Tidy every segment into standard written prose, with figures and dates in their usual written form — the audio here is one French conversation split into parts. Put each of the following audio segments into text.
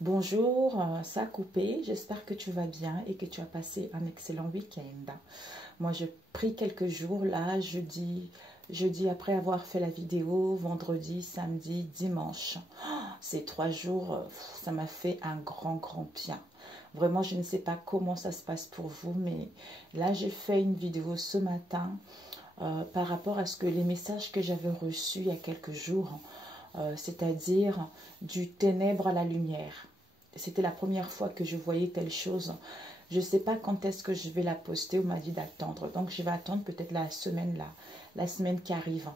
Bonjour, ça a coupé. J'espère que tu vas bien et que tu as passé un excellent week-end. Moi, j'ai pris quelques jours là, jeudi après avoir fait la vidéo, vendredi, samedi, dimanche. Ces 3 jours, ça m'a fait un grand bien. Vraiment, je ne sais pas comment ça se passe pour vous, mais là, j'ai fait une vidéo ce matin par rapport à ce que les messages que j'avais reçus il y a quelques jours, c'est-à-dire du ténèbre à la lumière. C'était la première fois que je voyais telle chose. Je ne sais pas quand est-ce que je vais la poster. On m'a dit d'attendre. Donc, je vais attendre peut-être la semaine qui arrive.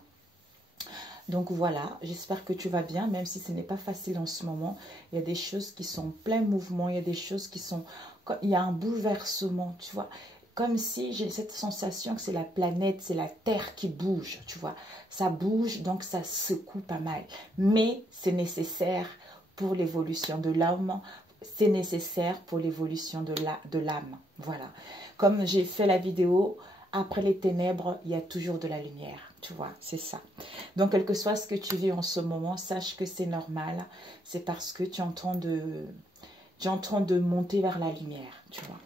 Donc voilà, j'espère que tu vas bien, même si ce n'est pas facile en ce moment. Il y a des choses qui sont plein mouvement, il y a des choses qui sont... Il y a un bouleversement, tu vois. Comme si j'ai cette sensation que c'est la planète, c'est la Terre qui bouge, tu vois. Ça bouge, donc ça secoue pas mal. Mais c'est nécessaire pour l'évolution de l'homme, c'est nécessaire pour l'évolution de l'âme. Voilà. Comme j'ai fait la vidéo, après les ténèbres, il y a toujours de la lumière. Tu vois, c'est ça. Donc, quel que soit ce que tu vis en ce moment, sache que c'est normal. C'est parce que tu es en train de monter vers la lumière, tu vois.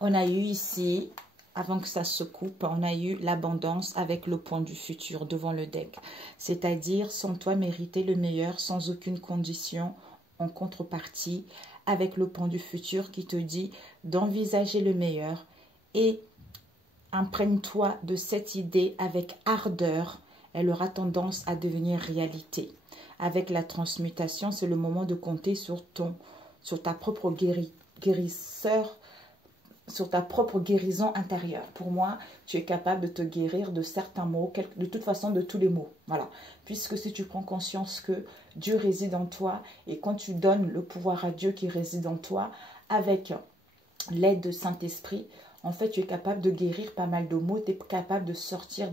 On a eu ici, avant que ça se coupe, on a eu l'abondance avec le point du futur devant le deck. C'est-à-dire, sans toi mériter le meilleur, sans aucune condition, en contrepartie, avec le point du futur qui te dit d'envisager le meilleur et imprègne-toi de cette idée avec ardeur, elle aura tendance à devenir réalité. Avec la transmutation, c'est le moment de compter sur ta propre guérisseur, sur ta propre guérison intérieure. Pour moi, tu es capable de te guérir de certains maux, de toute façon de tous les maux. Voilà. Puisque si tu prends conscience que Dieu réside en toi et quand tu donnes le pouvoir à Dieu qui réside en toi, avec l'aide de Saint-Esprit, en fait, tu es capable de guérir pas mal de maux, tu es capable de sortir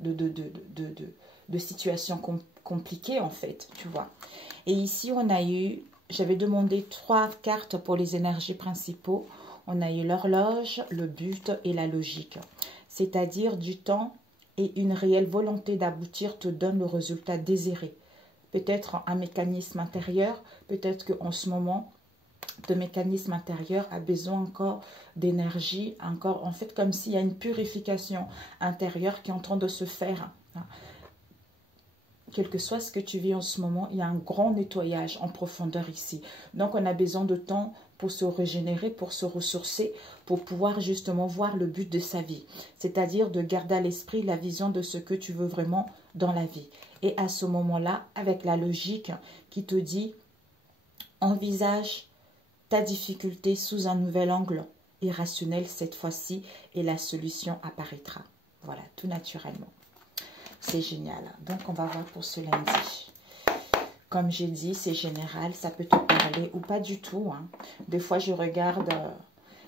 de situations compliquées, en fait, tu vois. Et ici, on a eu, j'avais demandé 3 cartes pour les énergies principaux. On a eu l'horloge, le but et la logique. C'est-à-dire du temps et une réelle volonté d'aboutir te donne le résultat désiré. Peut-être un mécanisme intérieur, peut-être qu'en ce moment, de mécanisme intérieur a besoin encore d'énergie, encore en fait comme s'il y a une purification intérieure qui est en train de se faire. Quel que soit ce que tu vis en ce moment, il y a un grand nettoyage en profondeur ici. Donc on a besoin de temps pour se régénérer, pour se ressourcer, pour pouvoir justement voir le but de sa vie. C'est-à-dire de garder à l'esprit la vision de ce que tu veux vraiment dans la vie. Et à ce moment-là, avec la logique qui te dit, envisage ta difficulté sous un nouvel angle irrationnel cette fois-ci et la solution apparaîtra. Voilà, tout naturellement. C'est génial. Donc, on va voir pour ce lundi. Comme j'ai dit, c'est général. Ça peut te parler ou pas du tout. Hein. Des fois, je regarde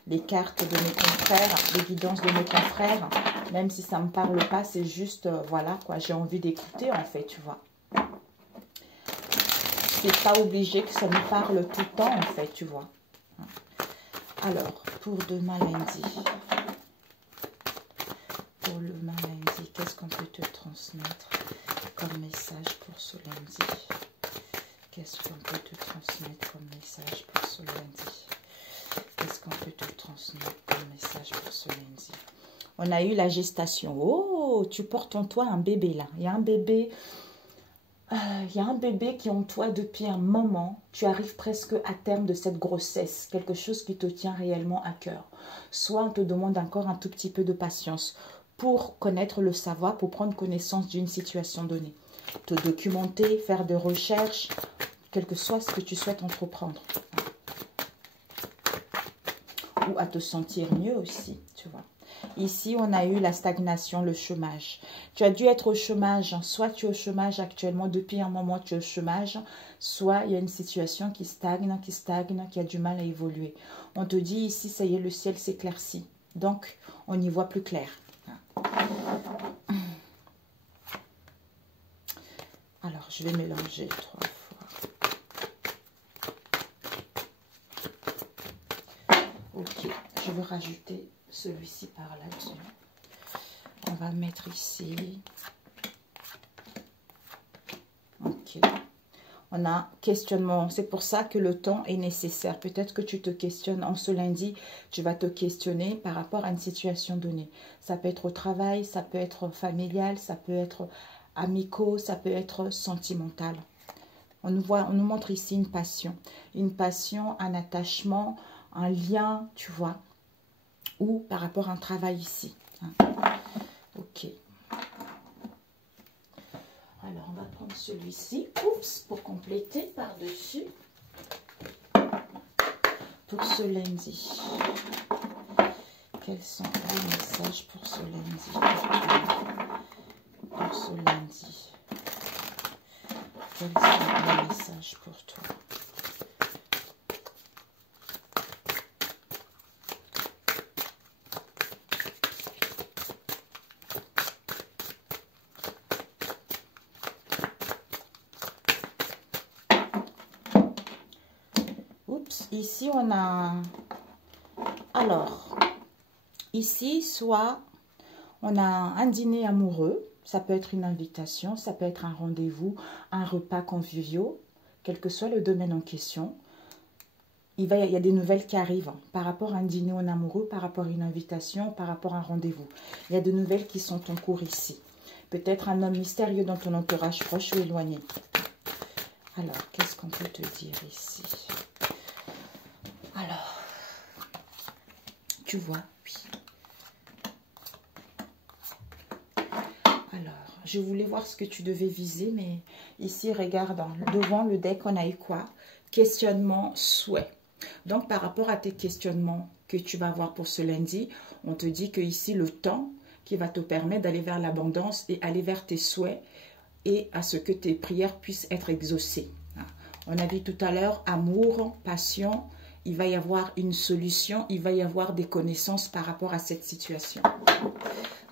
les cartes de mes confrères, les guidances de mes confrères. Même si ça ne me parle pas, c'est juste, voilà, quoi. J'ai envie d'écouter, en fait, tu vois. C'est pas obligé que ça me parle tout le temps, en fait, tu vois. Alors, pour demain lundi, qu'est-ce qu'on peut te transmettre comme message pour ce lundi? Qu'est-ce qu'on peut te transmettre comme message pour ce lundi? Qu'est-ce qu'on peut te transmettre comme message pour ce lundi? On a eu la gestation. Oh, tu portes en toi un bébé là. Il y a un bébé... Il y a un bébé qui est en toi depuis un moment. Tu arrives presque à terme de cette grossesse. Quelque chose qui te tient réellement à cœur. Soit on te demande encore un tout petit peu de patience pour connaître le savoir, pour prendre connaissance d'une situation donnée. Te documenter, faire des recherches, quel que soit ce que tu souhaites entreprendre. Ou à te sentir mieux aussi, tu vois. Ici, on a eu la stagnation, le chômage. Tu as dû être au chômage. Soit tu es au chômage actuellement, depuis un moment tu es au chômage, soit il y a une situation qui stagne, qui a du mal à évoluer. On te dit ici, ça y est, le ciel s'éclaircit. Donc, on y voit plus clair. Alors, je vais mélanger 3 fois. Ok, je vais rajouter celui-ci par là-dessus. On va mettre ici. Ok. On a questionnement. C'est pour ça que le temps est nécessaire. Peut-être que tu te questionnes en ce lundi, tu vas te questionner par rapport à une situation donnée. Ça peut être au travail, ça peut être familial, ça peut être amicaux, ça peut être sentimental. On nous montre ici une passion, un attachement, un lien, tu vois, ou par rapport à un travail ici. Ok. Alors, on va prendre celui-ci, oups, pour compléter par-dessus. Pour ce lundi. Quels sont les messages pour ce lundi? Pour ce lundi. Quels sont les messages pour toi? Ici, on a... Alors, ici, soit on a un dîner amoureux, ça peut être une invitation, ça peut être un rendez-vous, un repas convivial, quel que soit le domaine en question. Il y a des nouvelles qui arrivent par rapport à un dîner en amoureux, par rapport à une invitation, par rapport à un rendez-vous. Il y a de nouvelles qui sont en cours ici. Peut-être un homme mystérieux dans ton entourage proche ou éloigné. Alors, qu'est-ce qu'on peut te dire ici? Alors, tu vois, oui. Alors, je voulais voir ce que tu devais viser, mais ici, regarde, devant le deck, on a eu quoi? Questionnement, souhait. Donc, par rapport à tes questionnements que tu vas avoir pour ce lundi, on te dit que ici, le temps qui va te permettre d'aller vers l'abondance et aller vers tes souhaits et à ce que tes prières puissent être exaucées. On a dit tout à l'heure, amour, passion, il va y avoir une solution, il va y avoir des connaissances par rapport à cette situation.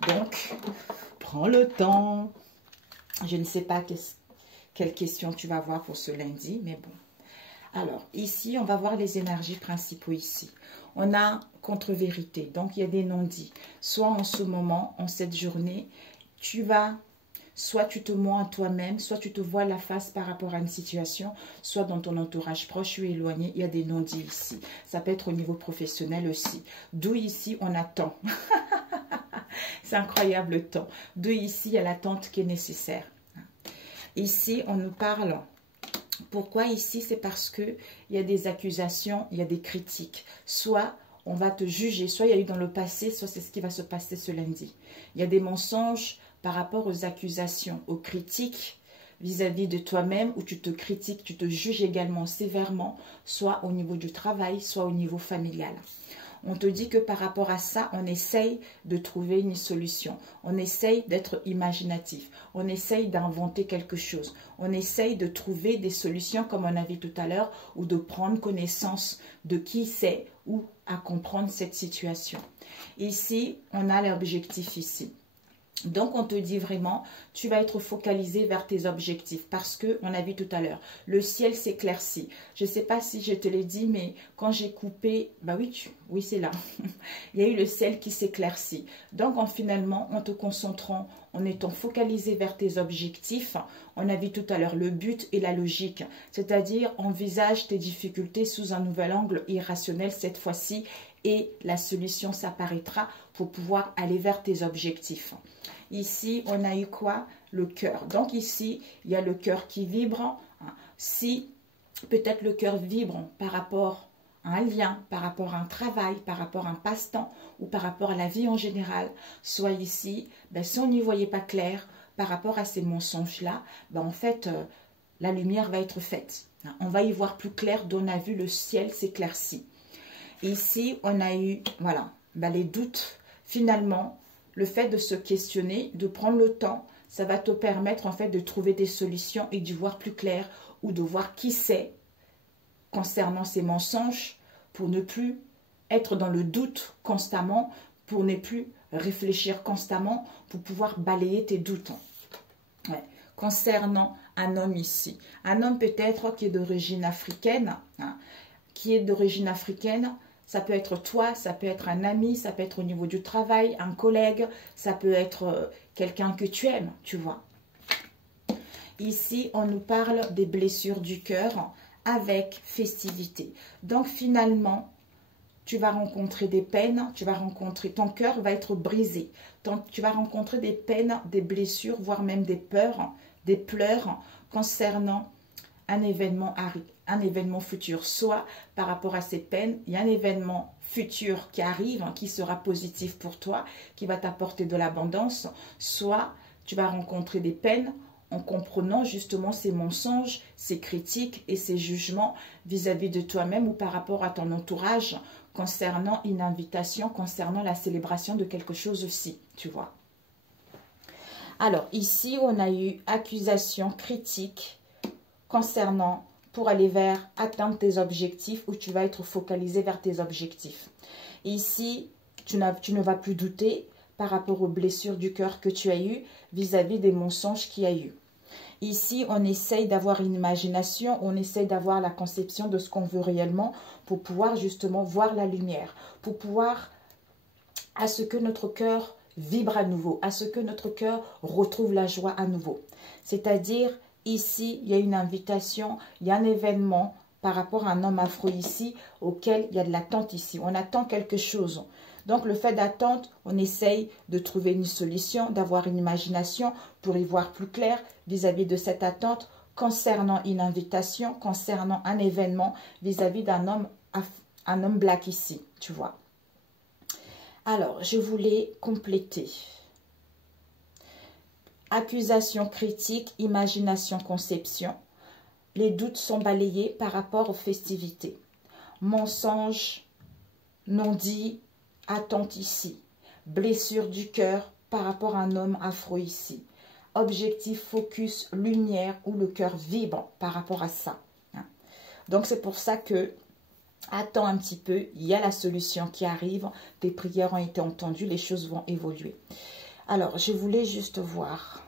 Donc, prends le temps. Je ne sais pas quelle question tu vas avoir pour ce lundi, mais bon. Alors, ici, on va voir les énergies principaux ici. On a contre-vérité, donc il y a des non-dits. Soit en ce moment, en cette journée, soit tu te mens à toi-même, soit tu te vois la face par rapport à une situation, soit dans ton entourage proche ou éloigné, il y a des non-dits ici. Ça peut être au niveau professionnel aussi. D'où ici, on attend. C'est incroyable le temps. D'où ici, il y a l'attente qui est nécessaire. Ici, on nous parle... Pourquoi ici? C'est parce qu'il y a des accusations, il y a des critiques. Soit on va te juger, soit il y a eu dans le passé, soit c'est ce qui va se passer ce lundi. Il y a des mensonges par rapport aux accusations, aux critiques vis-à-vis de toi-même, où tu te critiques, tu te juges également sévèrement, soit au niveau du travail, soit au niveau familial. On te dit que par rapport à ça, on essaye de trouver une solution. On essaye d'être imaginatif. On essaye d'inventer quelque chose. On essaye de trouver des solutions, comme on a vu tout à l'heure, ou de prendre connaissance de qui c'est ou à comprendre cette situation. Ici, on a l'objectif ici. Donc, on te dit vraiment, tu vas être focalisé vers tes objectifs parce que, on a vu tout à l'heure, le ciel s'éclaircit. Je ne sais pas si je te l'ai dit, mais quand j'ai coupé, bah oui, c'est là. Il y a eu le ciel qui s'éclaircit. Donc, finalement, en te concentrant, en étant focalisé vers tes objectifs, on a vu tout à l'heure le but et la logique. C'est-à-dire, envisage tes difficultés sous un nouvel angle irrationnel cette fois-ci et la solution s'apparaîtra pour pouvoir aller vers tes objectifs. Ici, on a eu quoi? Le cœur. Donc ici, il y a le cœur qui vibre. Si peut-être le cœur vibre par rapport à un lien, par rapport à un travail, par rapport à un passe-temps ou par rapport à la vie en général, soit ici, si on n'y voyait pas clair par rapport à ces mensonges-là, en fait, la lumière va être faite. On va y voir plus clair, dont on a vu le ciel s'éclaircit. Ici, on a eu, voilà, les doutes. Finalement, le fait de se questionner, de prendre le temps, ça va te permettre en fait de trouver des solutions et d'y voir plus clair ou de voir qui c'est concernant ces mensonges pour ne plus être dans le doute constamment, pour ne plus réfléchir constamment, pour pouvoir balayer tes doutes. Ouais. Concernant un homme ici, un homme peut-être qui est d'origine africaine, ça peut être toi, ça peut être un ami, ça peut être au niveau du travail, un collègue, ça peut être quelqu'un que tu aimes, tu vois. ici, on nous parle des blessures du cœur avec festivité. Donc, finalement, tu vas rencontrer des peines, ton cœur va être brisé. Tu vas rencontrer des peines, des blessures, voire même des peurs, des pleurs concernant un événement futur. Soit par rapport à ces peines, il y a un événement futur qui arrive, qui sera positif pour toi, qui va t'apporter de l'abondance. Soit tu vas rencontrer des peines en comprenant justement ces mensonges, ces critiques et ces jugements vis-à-vis de toi-même ou par rapport à ton entourage concernant une invitation, concernant la célébration de quelque chose aussi, tu vois. Alors, ici, on a eu accusation, critique concernant pour aller vers atteindre tes objectifs où tu vas être focalisé vers tes objectifs. Ici, tu ne vas plus douter par rapport aux blessures du cœur que tu as eues vis-à-vis des mensonges qu'il y a eu. Ici, on essaye d'avoir une imagination, on essaye d'avoir la conception de ce qu'on veut réellement pour pouvoir justement voir la lumière, pour pouvoir à ce que notre cœur vibre à nouveau, à ce que notre cœur retrouve la joie à nouveau. C'est-à-dire, ici, il y a une invitation, il y a un événement par rapport à un homme afro ici, auquel il y a de l'attente ici. On attend quelque chose. Donc, le fait d'attendre, on essaye de trouver une solution, d'avoir une imagination pour y voir plus clair vis-à-vis de cette attente concernant une invitation, concernant un événement vis-à-vis d'un homme black ici, tu vois. Alors, je voulais compléter. Accusation, critique, imagination, conception. Les doutes sont balayés par rapport aux festivités. Mensonge, non-dit, attente ici. Blessure du cœur par rapport à un homme afro ici. Objectif, focus, lumière où le cœur vibre par rapport à ça. Donc, c'est pour ça que attends un petit peu, il y a la solution qui arrive. Tes prières ont été entendues, les choses vont évoluer. Alors, je voulais juste voir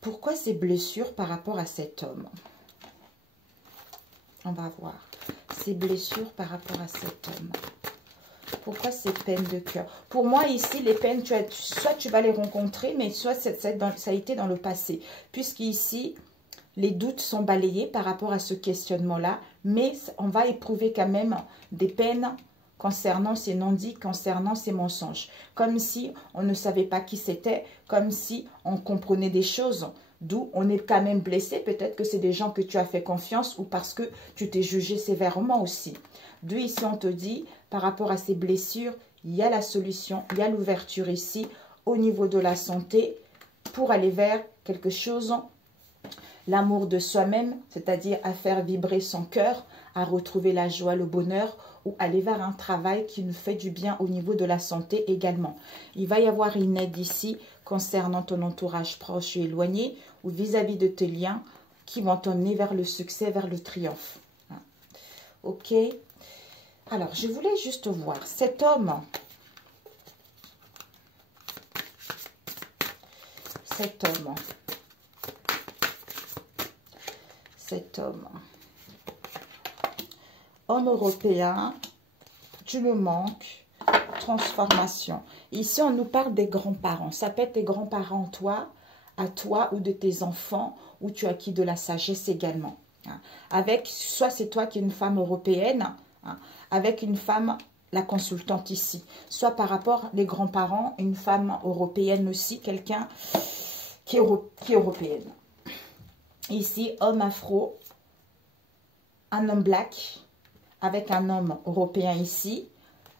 pourquoi ces blessures par rapport à cet homme. On va voir. Ces blessures par rapport à cet homme. Pourquoi ces peines de cœur? Pour moi, ici, les peines, soit tu vas les rencontrer, mais soit ça a été dans le passé. Puisqu'ici, les doutes sont balayés par rapport à ce questionnement-là, mais on va éprouver quand même des peines concernant ces non-dits, concernant ces mensonges. Comme si on ne savait pas qui c'était, comme si on comprenait des choses, d'où on est quand même blessé. Peut-être que c'est des gens que tu as fait confiance ou parce que tu t'es jugé sévèrement aussi. D'où ici on te dit, par rapport à ces blessures, il y a la solution, il y a l'ouverture ici, au niveau de la santé, pour aller vers quelque chose, l'amour de soi-même, c'est-à-dire à faire vibrer son cœur, à retrouver la joie, le bonheur, ou aller vers un travail qui nous fait du bien au niveau de la santé également. Il va y avoir une aide ici concernant ton entourage proche ou éloigné, ou vis-à-vis de tes liens qui vont t'emmener vers le succès, vers le triomphe. Ok? Alors, je voulais juste voir cet homme. Cet homme. Homme européen, tu me manques, transformation. Ici, on nous parle des grands-parents. Ça peut être tes grands-parents, à toi ou de tes enfants, ou tu as acquis de la sagesse également. Avec, soit c'est toi qui es une femme européenne, avec une femme, la consultante ici. Soit par rapport les grands-parents, une femme européenne aussi, quelqu'un qui est européenne. Ici, homme afro, un homme black, avec un homme européen ici.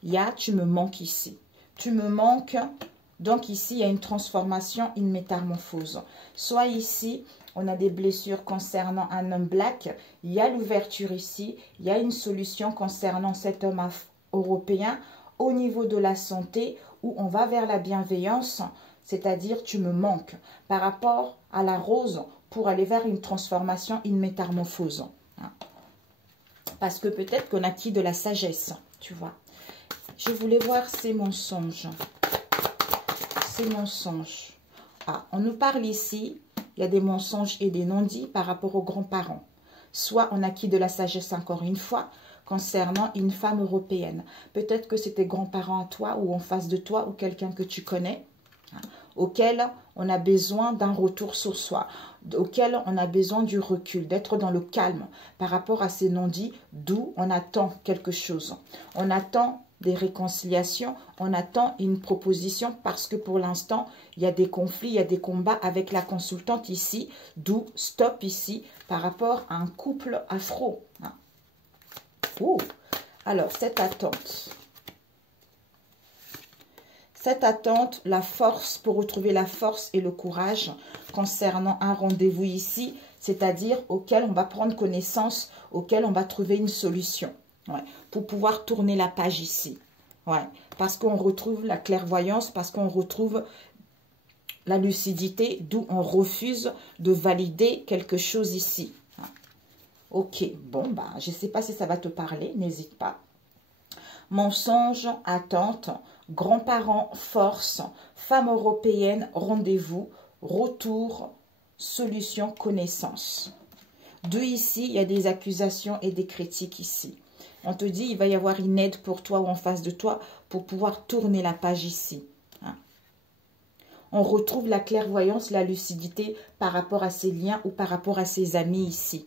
Il y a, tu me manques ici. Tu me manques, donc ici, il y a une transformation, une métamorphose. Soit ici, on a des blessures concernant un homme black. Il y a l'ouverture ici. Il y a une solution concernant cet homme européen au niveau de la santé où on va vers la bienveillance, c'est-à-dire tu me manques par rapport à la rose pour aller vers une transformation, une métamorphose. Parce que peut-être qu'on a acquis de la sagesse, tu vois. Je voulais voir ces mensonges. Ces mensonges. On nous parle ici, il y a des mensonges et des non-dits par rapport aux grands-parents. Soit on a acquis de la sagesse encore une fois concernant une femme européenne. Peut-être que c'est tes grands-parents à toi ou en face de toi ou quelqu'un que tu connais. auquel on a besoin d'un retour sur soi, auquel on a besoin du recul, d'être dans le calme par rapport à ces non-dits, d'où on attend quelque chose. On attend des réconciliations, on attend une proposition parce que pour l'instant, il y a des conflits, il y a des combats avec la consultante ici, d'où stop ici par rapport à un couple afro. Oh. Alors, cette attente, la force, pour retrouver la force et le courage concernant un rendez-vous ici, c'est-à-dire auquel on va prendre connaissance, auquel on va trouver une solution, pour pouvoir tourner la page ici. Parce qu'on retrouve la clairvoyance, parce qu'on retrouve la lucidité, d'où on refuse de valider quelque chose ici. Ok, bon, je ne sais pas si ça va te parler, n'hésite pas. Mensonge, attente, grands-parents, force, femme européenne, rendez-vous, retour, solution, connaissance. D'où ici, il y a des accusations et des critiques ici. On te dit, il va y avoir une aide pour toi ou en face de toi pour pouvoir tourner la page ici. On retrouve la clairvoyance, la lucidité par rapport à ses liens ou par rapport à ses amis ici.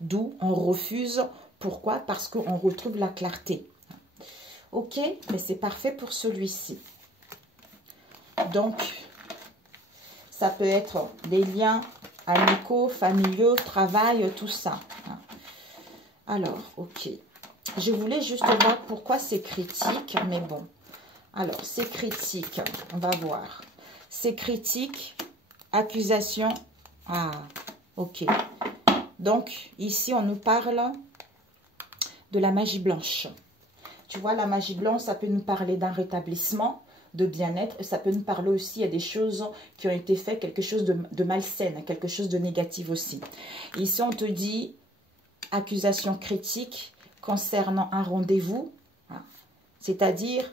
D'où on refuse. Pourquoi? Parce qu'on retrouve la clarté. Ok, mais c'est parfait pour celui-ci. Donc, ça peut être des liens amicaux, familiaux, travail, tout ça. Alors, ok. Je voulais juste voir pourquoi c'est critique, mais bon. Alors, c'est critique, on va voir. C'est critique, accusation. Ah, ok. Donc, ici, on nous parle de la magie blanche. Tu vois, la magie blanche, ça peut nous parler d'un rétablissement, de bien-être. Ça peut nous parler aussi, il y a des choses qui ont été faites, quelque chose de malsaine, quelque chose de négatif aussi. Ici, on te dit accusation critique concernant un rendez-vous, c'est-à-dire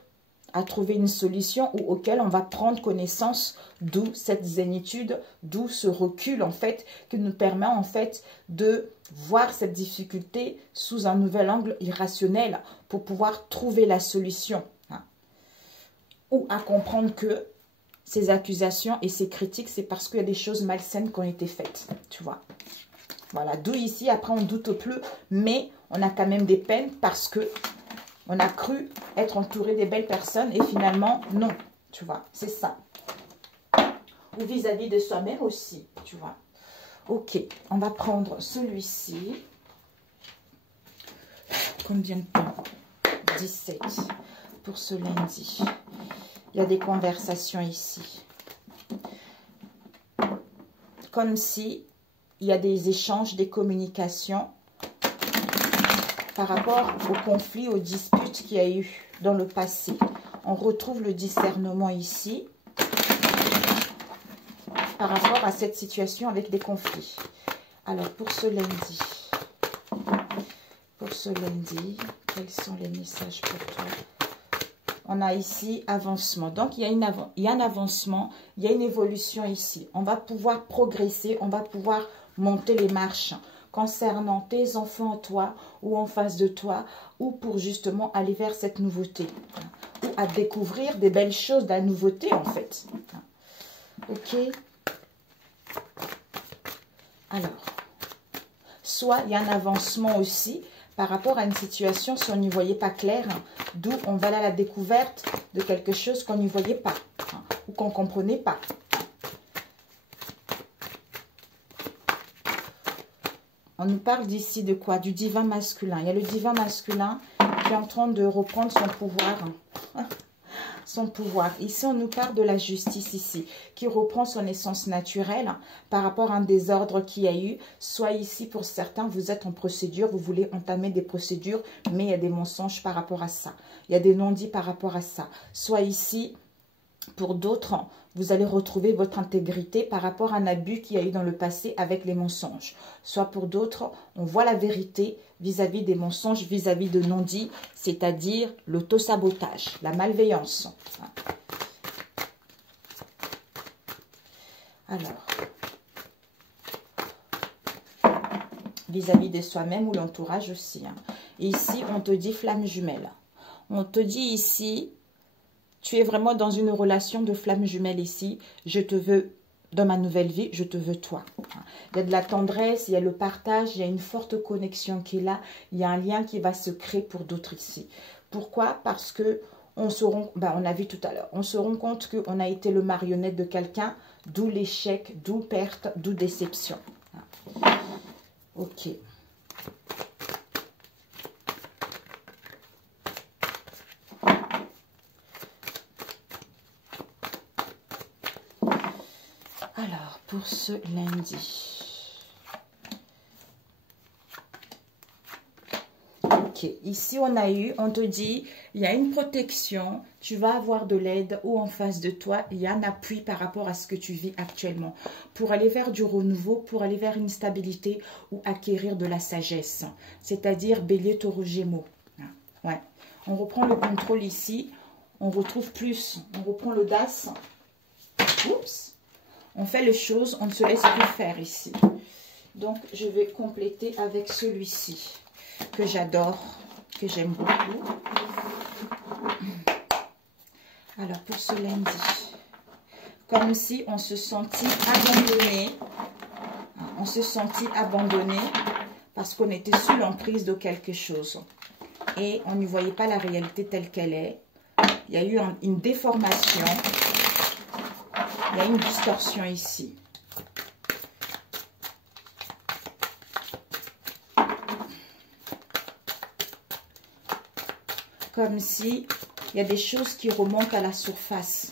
à trouver une solution ou auquel on va prendre connaissance, d'où cette zénitude, d'où ce recul en fait qui nous permet en fait de voir cette difficulté sous un nouvel angle irrationnel pour pouvoir trouver la solution. Ou à comprendre que ces accusations et ces critiques, c'est parce qu'il y a des choses malsaines qui ont été faites, tu vois. Voilà, d'où ici, après on doute plus, mais on a quand même des peines parce que on a cru être entouré des belles personnes et finalement, non, tu vois, c'est ça. Ou vis-à-vis de soi-même aussi, tu vois. Ok, on va prendre celui-ci. Combien de temps? 17 pour ce lundi. Il y a des conversations ici. Comme si il y a des échanges, des communications par rapport aux conflits, aux disputes qu'il y a eu dans le passé. On retrouve le discernement ici par rapport à cette situation avec des conflits. Alors, pour ce lundi, quels sont les messages pour toi? On a ici avancement. Donc, il y a un avancement, il y a une évolution ici. On va pouvoir progresser, on va pouvoir monter les marches concernant tes enfants, toi, ou en face de toi, ou pour justement aller vers cette nouveauté. Ou à découvrir des belles choses, de la nouveauté, en fait. Ok? Alors, soit il y a un avancement aussi par rapport à une situation si on n'y voyait pas clair, d'où on va aller à la découverte de quelque chose qu'on n'y voyait pas, ou qu'on ne comprenait pas. On nous parle d'ici de quoi? Du divin masculin. Il y a le divin masculin qui est en train de reprendre son pouvoir. Son pouvoir. Ici, on nous parle de la justice ici, qui reprend son essence naturelle par rapport à un désordre qu'il y a eu. Soit ici, pour certains, vous êtes en procédure, vous voulez entamer des procédures, mais il y a des mensonges par rapport à ça. Il y a des non-dits par rapport à ça. Soit ici, pour d'autres, vous allez retrouver votre intégrité par rapport à un abus qu'il y a eu dans le passé avec les mensonges. Soit pour d'autres, on voit la vérité vis-à-vis des mensonges, vis-à-vis de non-dits, c'est-à-dire l'auto-sabotage, la malveillance. Alors, vis-à-vis de soi-même ou l'entourage aussi. Ici, on te dit flamme jumelle. On te dit ici Tu es vraiment dans une relation de flamme jumelle ici. Je te veux dans ma nouvelle vie, je te veux toi. Il y a de la tendresse, il y a le partage, il y a une forte connexion qui est là. Il y a un lien qui va se créer pour d'autres ici. Pourquoi? Parce que on a vu tout à l'heure, on se rend compte qu'on a été le marionnette de quelqu'un, d'où l'échec, d'où perte, d'où déception. Ok. Alors, pour ce lundi. Ok, ici on te dit, il y a une protection, tu vas avoir de l'aide ou en face de toi, il y a un appui par rapport à ce que tu vis actuellement. Pour aller vers du renouveau, pour aller vers une stabilité ou acquérir de la sagesse. C'est-à-dire Bélier, Taureau, Gémeaux. Ouais. On reprend le contrôle ici, on retrouve plus, on reprend l'audace. Oups. On fait les choses, on ne se laisse plus faire ici. Donc, je vais compléter avec celui-ci que j'adore, que j'aime beaucoup. Alors, pour ce lundi, comme si on se sentit abandonné. On se sentit abandonné parce qu'on était sous l'emprise de quelque chose. Et on n'y voyait pas la réalité telle qu'elle est. Il y a eu une déformation. Il y a une distorsion ici. Comme si il y a des choses qui remontent à la surface.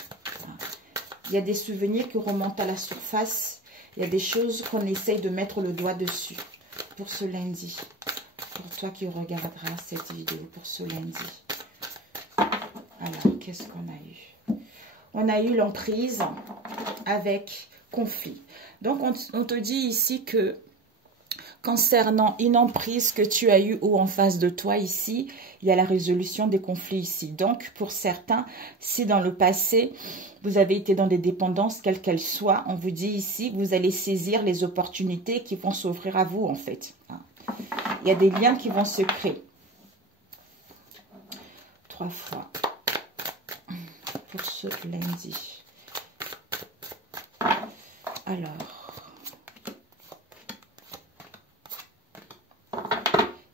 Il y a des souvenirs qui remontent à la surface. Il y a des choses qu'on essaye de mettre le doigt dessus. Pour ce lundi. Pour toi qui regarderas cette vidéo pour ce lundi. Alors, qu'est-ce qu'on a eu? On a eu l'emprise avec conflit. Donc, on te dit ici que concernant une emprise que tu as eue ou en face de toi ici, il y a la résolution des conflits ici. Donc, pour certains, si dans le passé, vous avez été dans des dépendances, quelles qu'elles soient, on vous dit ici, vous allez saisir les opportunités qui vont s'offrir à vous, en fait. Il y a des liens qui vont se créer. 3 fois. Pour ce lundi. Alors.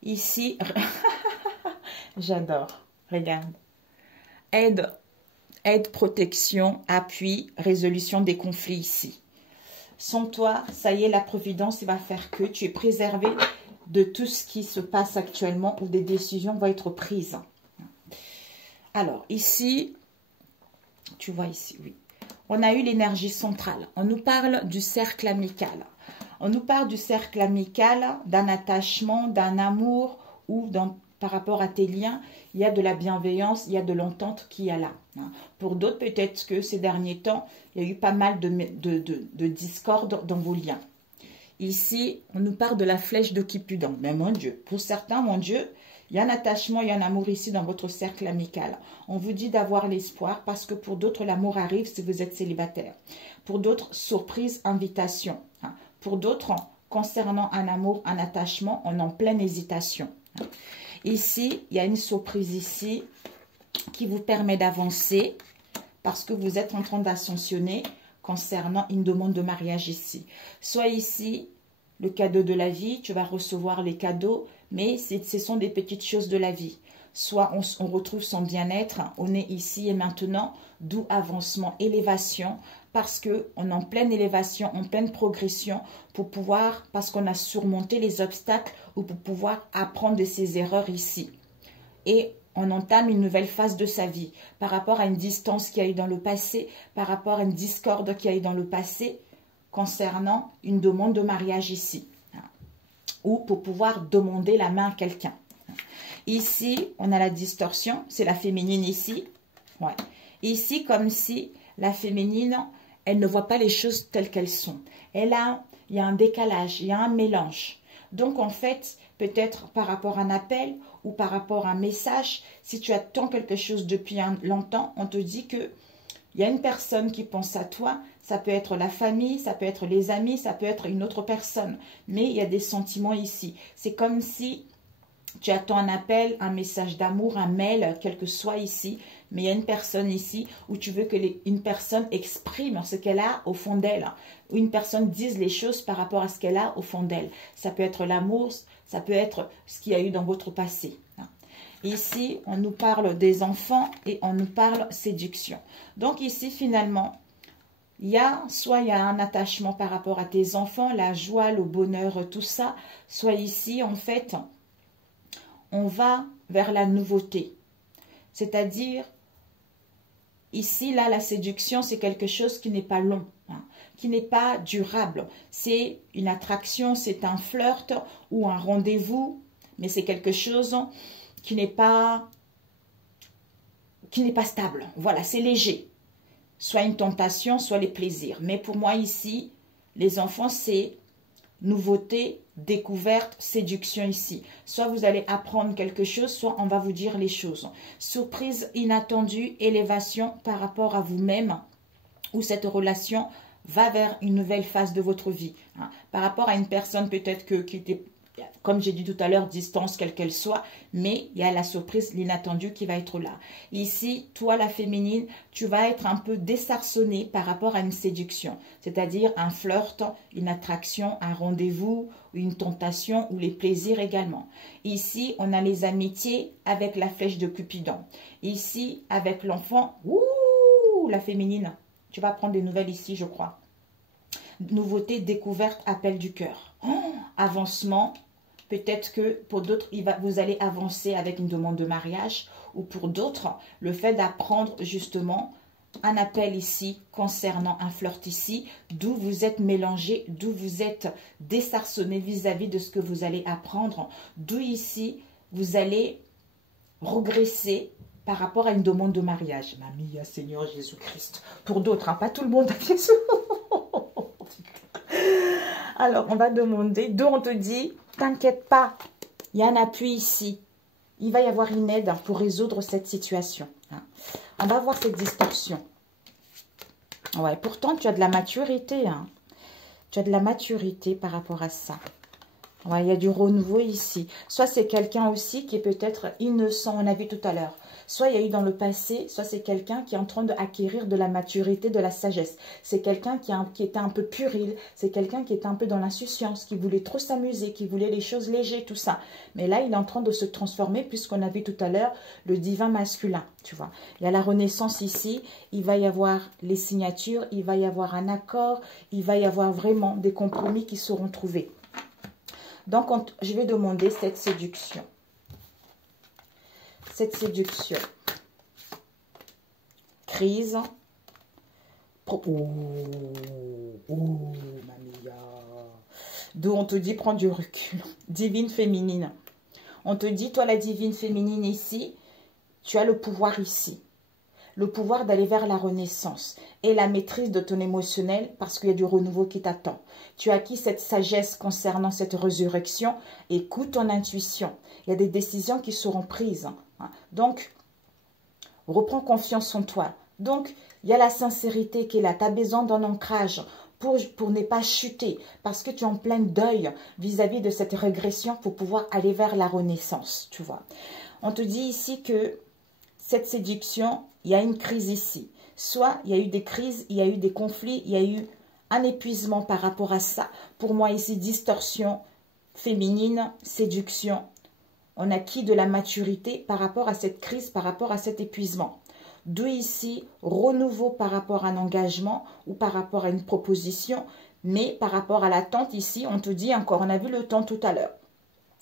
Ici, j'adore. Regarde. Aide, protection, appui, résolution des conflits ici. Sans toi, ça y est, la providence va faire que tu es préservé de tout ce qui se passe actuellement où des décisions vont être prises. Alors, ici, tu vois ici, oui. On a eu l'énergie centrale. On nous parle du cercle amical. On nous parle du cercle amical, d'un attachement, d'un amour ou par rapport à tes liens, il y a de la bienveillance, il y a de l'entente qui est là. Pour d'autres, peut-être que ces derniers temps, il y a eu pas mal de discorde dans vos liens. Ici, on nous parle de la flèche de Cupidon. Mais mon Dieu, pour certains, mon Dieu, il y a un attachement, il y a un amour ici dans votre cercle amical. On vous dit d'avoir l'espoir parce que pour d'autres, l'amour arrive si vous êtes célibataire. Pour d'autres, surprise, invitation. Pour d'autres, concernant un amour, un attachement, on est en pleine hésitation. Ici, il y a une surprise ici qui vous permet d'avancer parce que vous êtes en train d'ascensionner concernant une demande de mariage ici. Soit ici, le cadeau de la vie, tu vas recevoir les cadeaux, mais ce sont des petites choses de la vie. Soit on retrouve son bien-être, on est ici et maintenant, d'où avancement, élévation, parce qu'on est en pleine élévation, en pleine progression, pour pouvoir, parce qu'on a surmonté les obstacles, ou pour pouvoir apprendre de ses erreurs ici. Et on entame une nouvelle phase de sa vie, par rapport à une distance qu'il y a eu dans le passé, par rapport à une discorde qu'il y a eu dans le passé, concernant une demande de mariage ici. Ou pour pouvoir demander la main à quelqu'un. Ici, on a la distorsion, c'est la féminine ici. Ouais. Ici, comme si la féminine, elle ne voit pas les choses telles qu'elles sont. Il y a un décalage, il y a un mélange. Donc, en fait, peut-être par rapport à un appel ou par rapport à un message, si tu attends quelque chose depuis longtemps, on te dit que il y a une personne qui pense à toi, ça peut être la famille, ça peut être les amis, ça peut être une autre personne. Mais il y a des sentiments ici. C'est comme si tu attends un appel, un message d'amour, un mail, quel que soit ici. Mais il y a une personne ici où tu veux que une personne exprime ce qu'elle a au fond d'elle. Ou une personne dise les choses par rapport à ce qu'elle a au fond d'elle. Ça peut être l'amour, ça peut être ce qu'il y a eu dans votre passé. Ici, on nous parle des enfants et on nous parle séduction. Donc ici, finalement, soit il y a un attachement par rapport à tes enfants, la joie, le bonheur, tout ça. Soit ici, en fait, on va vers la nouveauté. C'est-à-dire, ici, là, la séduction, c'est quelque chose qui n'est pas long, qui n'est pas durable. C'est une attraction, c'est un flirt ou un rendez-vous, mais c'est quelque chose qui n'est pas stable. Voilà, c'est léger. Soit une tentation, soit les plaisirs. Mais pour moi, ici, les enfants, c'est nouveauté, découverte, séduction ici. Soit vous allez apprendre quelque chose, soit on va vous dire les choses. Surprise inattendue, élévation par rapport à vous-même, où cette relation va vers une nouvelle phase de votre vie. Par rapport à une personne peut-être qui était, comme j'ai dit tout à l'heure, distance quelle qu'elle soit, mais il y a la surprise, l'inattendu qui va être là. Ici, toi la féminine, tu vas être un peu désarçonnée par rapport à une séduction, c'est-à-dire un flirt, une attraction, un rendez-vous, une tentation ou les plaisirs également. Ici, on a les amitiés avec la flèche de Cupidon. Ici, avec l'enfant, la féminine, tu vas prendre des nouvelles ici, je crois. Nouveauté, découverte, appel du cœur. Avancement, peut-être que pour d'autres, vous allez avancer avec une demande de mariage, ou pour d'autres, le fait d'apprendre justement un appel ici concernant un flirt ici, d'où vous êtes mélangé, d'où vous êtes désarçonné vis-à-vis de ce que vous allez apprendre, d'où ici, vous allez regresser par rapport à une demande de mariage. Mamie, Seigneur Jésus-Christ. Pour d'autres, pas tout le monde, bien sûr. Alors, on va demander, d'où on te dit, t'inquiète pas, il y a un appui ici. Il va y avoir une aide pour résoudre cette situation. On va voir cette distorsion. Ouais, pourtant, tu as de la maturité. Tu as de la maturité par rapport à ça. Ouais, il y a du renouveau ici. Soit c'est quelqu'un aussi qui est peut-être innocent, on a vu tout à l'heure. Soit il y a eu dans le passé, soit c'est quelqu'un qui est en train d'acquérir de la maturité, de la sagesse. C'est quelqu'un qui était un peu puéril. C'est quelqu'un qui était un peu dans l'insouciance, qui voulait trop s'amuser, qui voulait les choses légères, tout ça. Mais là, il est en train de se transformer puisqu'on a vu tout à l'heure le divin masculin, tu vois. Il y a la renaissance ici. Il va y avoir les signatures, il va y avoir un accord, il va y avoir vraiment des compromis qui seront trouvés. Donc, je vais demander cette séduction. Cette séduction. Crise. Mamia. D'où on te dit, prends du recul. Divine féminine. On te dit, toi la divine féminine ici, tu as le pouvoir ici. Le pouvoir d'aller vers la renaissance et la maîtrise de ton émotionnel parce qu'il y a du renouveau qui t'attend. Tu as acquis cette sagesse concernant cette résurrection. Écoute ton intuition. Il y a des décisions qui seront prises. Donc, reprends confiance en toi. Donc, il y a la sincérité qui est là. Tu as besoin d'un ancrage pour ne pas chuter parce que tu es en plein deuil vis-à-vis de cette régression pour pouvoir aller vers la renaissance. Tu vois. On te dit ici que cette séduction, il y a une crise ici. Soit il y a eu des crises, il y a eu des conflits, il y a eu un épuisement par rapport à ça. Pour moi ici, distorsion féminine, séduction. On a acquis de la maturité par rapport à cette crise, par rapport à cet épuisement. D'où ici, renouveau par rapport à un engagement ou par rapport à une proposition. Mais par rapport à l'attente ici, on te dit encore, on a vu le temps tout à l'heure.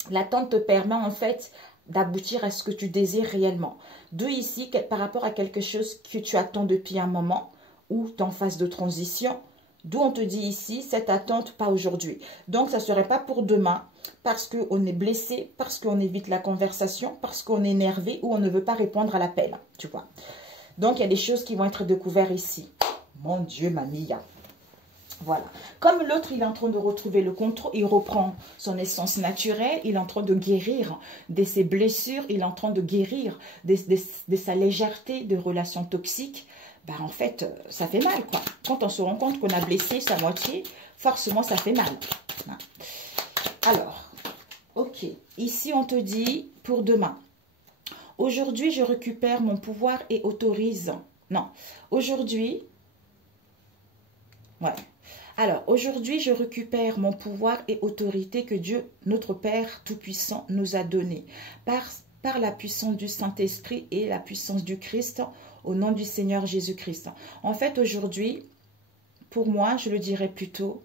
L'attente te permet en fait d'aboutir à ce que tu désires réellement. D'où ici, par rapport à quelque chose que tu attends depuis un moment ou tu es en phase de transition, d'où on te dit ici, cette attente, pas aujourd'hui. Donc, ça ne serait pas pour demain parce qu'on est blessé, parce qu'on évite la conversation, parce qu'on est énervé ou on ne veut pas répondre à l'appel, tu vois. Donc, il y a des choses qui vont être découvertes ici. Mon Dieu, mamie. Voilà. Comme l'autre, il est en train de retrouver le contrôle, il reprend son essence naturelle, il est en train de guérir de ses blessures, il est en train de guérir de sa légèreté, de relations toxiques. Ben, en fait, ça fait mal, quoi. Quand on se rend compte qu'on a blessé sa moitié, forcément, ça fait mal. Alors, ok. ici, on te dit pour demain. Aujourd'hui, je récupère mon pouvoir et autorise. Non, aujourd'hui, ouais. Alors, aujourd'hui, je récupère mon pouvoir et autorité que Dieu, notre Père Tout-Puissant, nous a donné par la puissance du Saint-Esprit et la puissance du Christ, au nom du Seigneur Jésus-Christ. En fait, aujourd'hui, pour moi, je le dirais plutôt,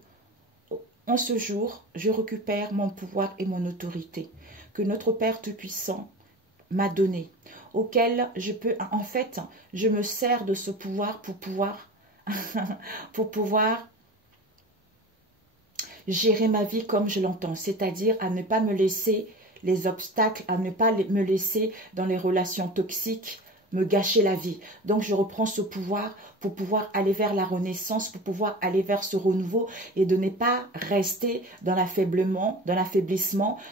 en ce jour, je récupère mon pouvoir et mon autorité que notre Père Tout-Puissant m'a donné, auquel je peux, en fait, je me sers de ce pouvoir pour pouvoir gérer ma vie comme je l'entends, c'est-à-dire à ne pas me laisser les obstacles, à ne pas me laisser dans les relations toxiques, me gâcher la vie. Donc je reprends ce pouvoir pour pouvoir aller vers la renaissance, pour pouvoir aller vers ce renouveau et de ne pas rester dans l'affaiblissement,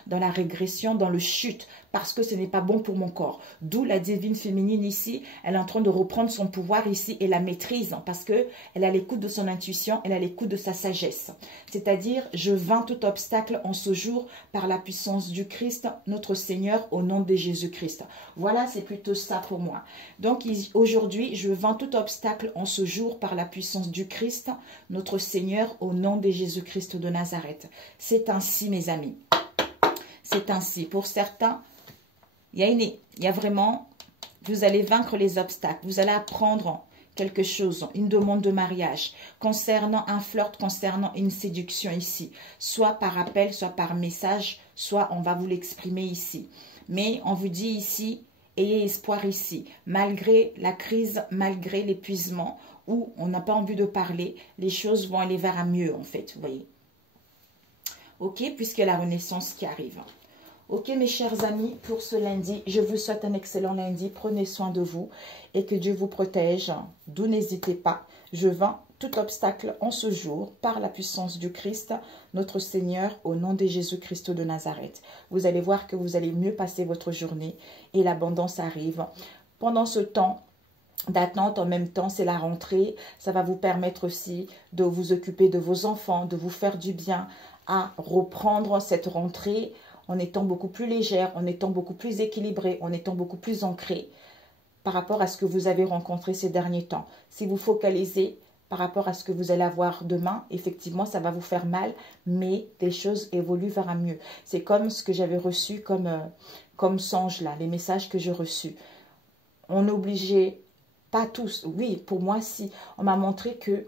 dans la régression, dans le chute, parce que ce n'est pas bon pour mon corps. D'où la divine féminine ici, elle est en train de reprendre son pouvoir ici et la maîtrise parce que elle a l'écoute de son intuition, elle a l'écoute de sa sagesse. C'est-à-dire, je vains tout obstacle en ce jour par la puissance du Christ, notre Seigneur, au nom de Jésus-Christ. Voilà, c'est plutôt ça pour moi. Donc aujourd'hui, je vains tout obstacle en ce jour par la puissance du Christ, notre Seigneur, au nom de Jésus-Christ de Nazareth. C'est ainsi, mes amis. C'est ainsi. Pour certains, il y a vraiment, vous allez vaincre les obstacles, vous allez apprendre quelque chose, une demande de mariage, concernant un flirt, concernant une séduction ici, soit par appel, soit par message, soit on va vous l'exprimer ici. Mais on vous dit ici, ayez espoir ici, malgré la crise, malgré l'épuisement, où on n'a pas envie de parler, les choses vont aller vers un mieux en fait, vous voyez. Ok, puisque la renaissance qui arrive. Ok, mes chers amis, pour ce lundi, je vous souhaite un excellent lundi. Prenez soin de vous et que Dieu vous protège. D'où n'hésitez pas. Je vains tout obstacle en ce jour par la puissance du Christ, notre Seigneur, au nom de Jésus-Christ de Nazareth. Vous allez voir que vous allez mieux passer votre journée et l'abondance arrive. Pendant ce temps d'attente, en même temps, c'est la rentrée. Ça va vous permettre aussi de vous occuper de vos enfants, de vous faire du bien à reprendre cette rentrée en étant beaucoup plus légère, en étant beaucoup plus équilibrée, en étant beaucoup plus ancrée par rapport à ce que vous avez rencontré ces derniers temps. Si vous focalisez par rapport à ce que vous allez avoir demain, effectivement, ça va vous faire mal, mais les choses évoluent vers un mieux. C'est comme ce que j'avais reçu comme songe là, les messages que j'ai reçus. On n'obligeait pas tous, oui, pour moi, si. On m'a montré que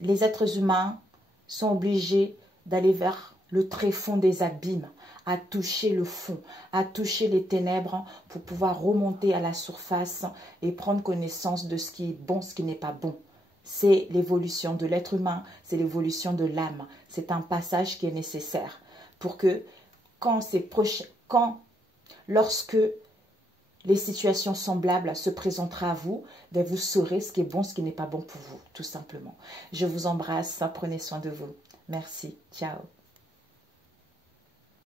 les êtres humains sont obligés d'aller vers le tréfonds des abîmes, à toucher le fond, à toucher les ténèbres pour pouvoir remonter à la surface et prendre connaissance de ce qui est bon, ce qui n'est pas bon. C'est l'évolution de l'être humain, c'est l'évolution de l'âme. C'est un passage qui est nécessaire pour que lorsque les situations semblables se présenteront à vous, ben vous saurez ce qui est bon, ce qui n'est pas bon pour vous, tout simplement. Je vous embrasse, prenez soin de vous. Merci, ciao.